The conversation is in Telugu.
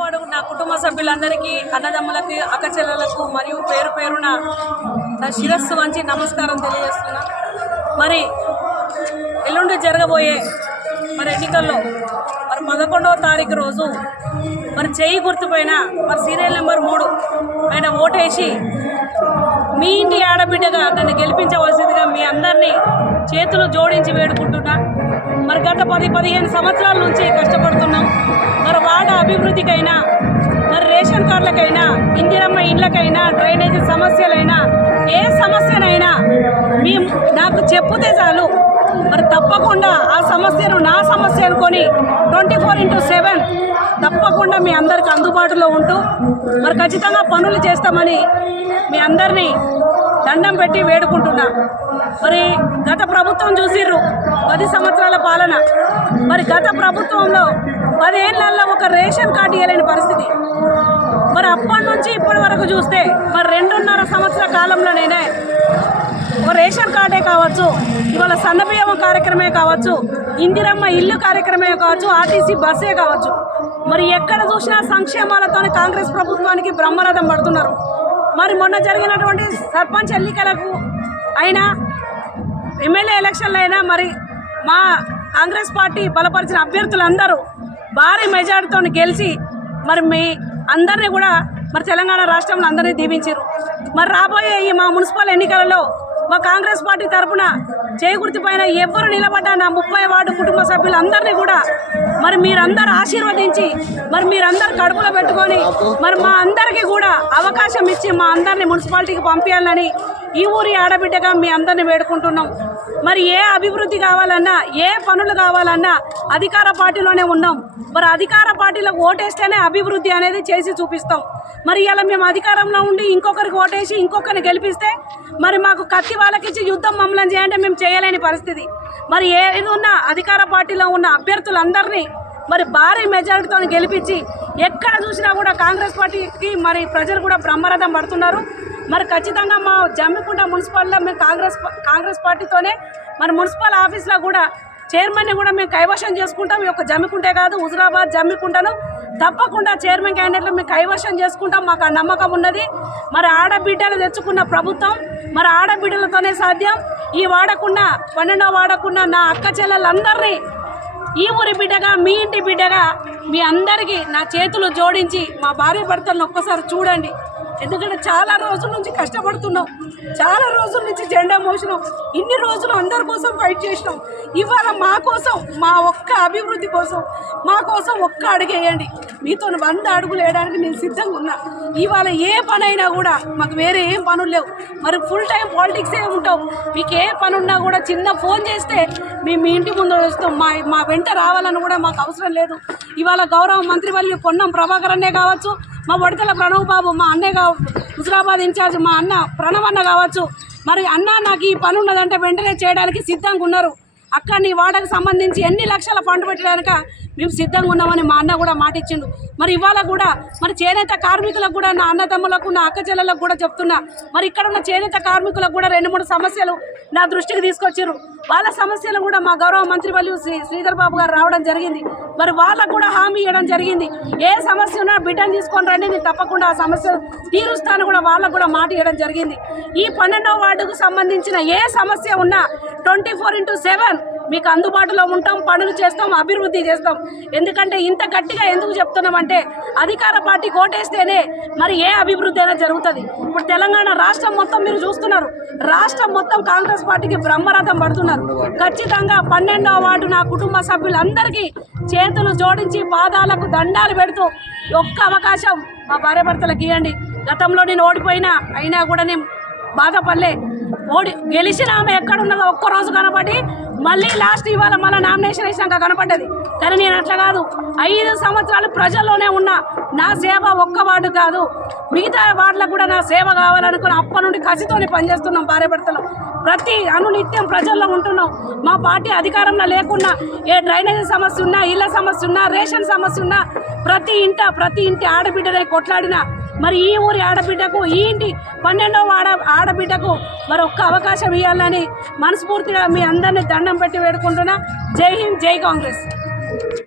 వాడు నా కుటుంబ సభ్యులందరికీ అన్నదమ్ములకి అక్కచెల్లెలకు మరియు పేరు పేరున శిరస్సు వంచి నమస్కారం తెలియజేస్తున్నా. మరి ఎల్లుండి జరగబోయే మరి ఎన్నికల్లో మరి పదకొండవ తారీఖు రోజు మరి చేయి గుర్తుపైన మరి సీరియల్ నెంబర్ మూడు పైన ఓటేసి మీ ఇంటి ఆడబిడ్డగా నన్ను గెలిపించవలసిందిగా మీ అందరినీ చేతులు జోడించి వేడుకుంటున్నా. మరి గత పది పదిహేను సంవత్సరాల నుంచి కష్టపడుతున్నాం. మరి వాడ అభివృద్ధికైనా మరి రేషన్ కార్డులకైనా ఇందిరమ్మ ఇండ్లకైనా డ్రైనేజీ సమస్యలైనా ఏ సమస్యనైనా మీ నాకు చెప్పుతే చాలు. మరి తప్పకుండా ఆ సమస్యను నా సమస్య అనుకొని ట్వంటీ ఫోర్ ఇంటూ సెవెన్ తప్పకుండా మీ అందరికి అందుబాటులో ఉంటూ మరి ఖచ్చితంగా పనులు చేస్తామని మీ అందరినీ దండం పెట్టి వేడుకుంటున్నా. మరి గత ప్రభుత్వం చూసిర్రు పది సంవత్సరాల పాలన. మరి గత ప్రభుత్వంలో పదేళ్ళలో ఒక రేషన్ కార్డు ఇవ్వలేని పరిస్థితి. మరి అప్పటి నుంచి ఇప్పటి వరకు చూస్తే మరి రెండున్నర సంవత్సర కాలంలోనే ఒక రేషన్ కార్డే కావచ్చు ఇవాళ సన్నబియ్యం కార్యక్రమే కావచ్చు ఇందిరమ్మ ఇల్లు కార్యక్రమే కావచ్చు ఆర్టీసీ బస్సే కావచ్చు. మరి ఎక్కడ చూసినా సంక్షేమాలతోనే కాంగ్రెస్ ప్రభుత్వానికి బ్రహ్మరథం పడుతున్నారు. మరి మొన్న జరిగినటువంటి సర్పంచ్ ఎన్నికలకు అయినా ఎమ్మెల్యే ఎలక్షన్లు అయినా మరి మా కాంగ్రెస్ పార్టీ బలపరిచిన అభ్యర్థులందరూ భారీ మెజార్టీతో గెలిచి మరి మీ అందరినీ కూడా మరి తెలంగాణ రాష్ట్రంలో అందరినీ దీవించారు మరి రాబోయే ఈ మా మున్సిపల్ ఎన్నికలలో మా కాంగ్రెస్ పార్టీ తరఫున చేకూర్తి పైన ఎవరు నిలబడ్డా నా ముప్పై వార్డు కుటుంబ సభ్యులందరినీ కూడా మరి మీరందరూ ఆశీర్వదించి మరి మీరందరూ కడుపులో పెట్టుకొని మరి మా అందరికీ కూడా అవకాశం ఇచ్చి మా అందరినీ మున్సిపాలిటీకి పంపించాలని ఈ ఊరి ఆడబిడ్డగా మీ అందరిని వేడుకుంటున్నాం. మరి ఏ అభివృద్ధి కావాలన్నా ఏ పనులు కావాలన్నా అధికార పార్టీలోనే ఉన్నాం. మరి అధికార పార్టీలకు ఓటేస్తేనే అభివృద్ధి అనేది చేసి చూపిస్తాం. మరి ఇలా మేము అధికారంలో ఉండి ఇంకొకరికి ఓటేసి ఇంకొకరిని గెలిపిస్తే మరి మాకు కత్తి వాళ్ళకిచ్చి యుద్ధం మమ్మల్ని చేయంటే మేము చేయలేని పరిస్థితి. మరి ఏది ఉన్నా అధికార పార్టీలో ఉన్న అభ్యర్థులందరినీ మరి భారీ మెజారిటీతో గెలిపించి ఎక్కడ చూసినా కూడా కాంగ్రెస్ పార్టీకి మరి ప్రజలు కూడా బ్రహ్మరథం పడుతున్నారు. మరి ఖచ్చితంగా మా జమ్మికుంట మున్సిపాల్లో మేము కాంగ్రెస్ కాంగ్రెస్ పార్టీతోనే మరి మున్సిపల్ ఆఫీస్లో కూడా చైర్మన్ని కూడా మేము కైవశం చేసుకుంటాం. ఈ యొక్క జమ్మికుంటే కాదు హుజరాబాద్ జమ్మికుంటను తప్పకుండా చైర్మన్ క్యాండిడేట్లు మేము కైవశం చేసుకుంటాం. మాకు ఆ నమ్మకం ఉన్నది. మరి ఆడబిడ్డలు తెచ్చుకున్న ప్రభుత్వం మరి ఆడబిడ్డలతోనే సాధ్యం. ఈ వాడకున్న పన్నెండో వాడకున్న నా అక్క చెల్లెలందరినీ ఈ ఊరి బిడ్డగా మీ ఇంటి బిడ్డగా మీ అందరికీ నా చేతులు జోడించి మా భార్య భర్తలను ఒక్కసారి చూడండి. ఎందుకంటే చాలా రోజుల నుంచి కష్టపడుతున్నాం. చాలా రోజుల నుంచి జెండా మోసినాం. ఇన్ని రోజులు అందరి కోసం ఫైట్ చేసినాం. ఇవాళ మా కోసం మా ఒక్క అభివృద్ధి కోసం మా కోసం ఒక్క అడుగు వేయండి మీతో వంద అడుగులు వేయడానికి నేను సిద్ధంగా ఉన్నా. ఇవాళ ఏ పనైనా కూడా మాకు వేరే ఏం పనులు లేవు. మరి ఫుల్ టైం పాలిటిక్స్ ఏ ఉంటాం మీకు ఏ పని ఉన్నా కూడా చిన్న ఫోన్ చేస్తే మేము మీ ఇంటి ముందు వస్తాం. మా మా వెంట రావాలని కూడా మాకు అవసరం లేదు. ఇవాళ గౌరవ మంత్రి వాళ్ళు పొన్నం ప్రభాకర్ కావచ్చు మా వడతల ప్రణవ్ బాబు మా అన్నయ్య హుజరాబాద్ ఇన్ఛార్జ్ మా అన్న ప్రణవ్ అన్న కావచ్చు. మరి అన్న నాకు ఈ పని ఉన్నదంటే వెంటనే చేయడానికి సిద్ధంగా ఉన్నారు. అక్క నీ సంబంధించి ఎన్ని లక్షల ఫండ్ పెట్టడానిక మేము సిద్ధంగా ఉన్నామని మా అన్న కూడా మాట ఇచ్చిండు. మరి ఇవాళ కూడా మరి చేనేత కార్మికులకు కూడా నా అన్నదమ్ములకు నా అక్క చెల్లెలకు కూడా చెప్తున్నా. మరి ఇక్కడ ఉన్న చేనేత కార్మికులకు కూడా రెండు మూడు సమస్యలు నా దృష్టికి తీసుకొచ్చారు వాళ్ళ సమస్యలు కూడా మా గౌరవ మంత్రి వాళ్ళు శ్రీ శ్రీధర్ బాబు గారు రావడం జరిగింది. మరి వాళ్ళకు కూడా హామీ ఇవ్వడం జరిగింది. ఏ సమస్య ఉన్నా బిడ్డను తీసుకొని రండి నేను తప్పకుండా ఆ సమస్య తీరుస్తాను కూడా వాళ్ళకు కూడా మాట ఇవ్వడం జరిగింది. ఈ పన్నెండవ వార్డుకు సంబంధించిన ఏ సమస్య ఉన్నా ట్వంటీ ఫోర్ ఇంటూ సెవెన్ మీకు అందుబాటులో ఉంటాం పనులు చేస్తాం అభివృద్ధి చేస్తాం. ఎందుకంటే ఇంత గట్టిగా ఎందుకు చెప్తున్నామంటే అధికార పార్టీ కోటేస్తేనే మరి ఏ అభివృద్ధి అయినా జరుగుతుంది. ఇప్పుడు తెలంగాణ రాష్ట్రం మొత్తం మీరు చూస్తున్నారు. రాష్ట్రం మొత్తం కాంగ్రెస్ పార్టీకి బ్రహ్మరథం పడుతున్నారు. ఖచ్చితంగా పన్నెండవ వార్డు నా కుటుంబ సభ్యులందరికీ చేతులు జోడించి పాదాలకు దండాలు పెడుతూ ఒక్క అవకాశం మా భార్యభర్తలకు ఇవ్వండి గతంలో నేను ఓడిపోయినా అయినా కూడా నేను బాధపడలే. ఓడి గెలిచిన ఆమె ఎక్కడున్నదో ఒక్కరోజు కనబడి మళ్ళీ లాస్ట్ ఇవాళ మళ్ళీ నామినేషన్ వేసినాక కనపడ్డది. కానీ నేను అట్లా కాదు. ఐదు సంవత్సరాలు ప్రజల్లోనే ఉన్నా. నా సేవ ఒక్క వార్డు కాదు. మిగతా వార్డులకు కూడా నా సేవ కావాలనుకుని అప్పటి నుండి కసితోనే పనిచేస్తున్నాం భార్య ప్రతి అనునిత్యం ప్రజల్లో ఉంటున్నాం. మా పార్టీ అధికారంలో లేకున్నా ఏ డ్రైనేజీ సమస్య ఉన్నా ఇళ్ళ సమస్య ఉన్నా రేషన్ సమస్య ఉన్నా ప్రతి ఇంట ప్రతి ఇంటి ఆడబిడ్డనే కొట్లాడినా మరి ఈ ఊరి ఆడబిడ్డకు ఈ ఇంటి పన్నెండవ ఆడ ఆడబిడ్డకు మరి ఒక్క అవకాశం ఇవ్వాలని మనస్ఫూర్తిగా మీ అందరినీ దండం పెట్టి వేడుకుంటున్నా. జై హింద్ జై కాంగ్రెస్.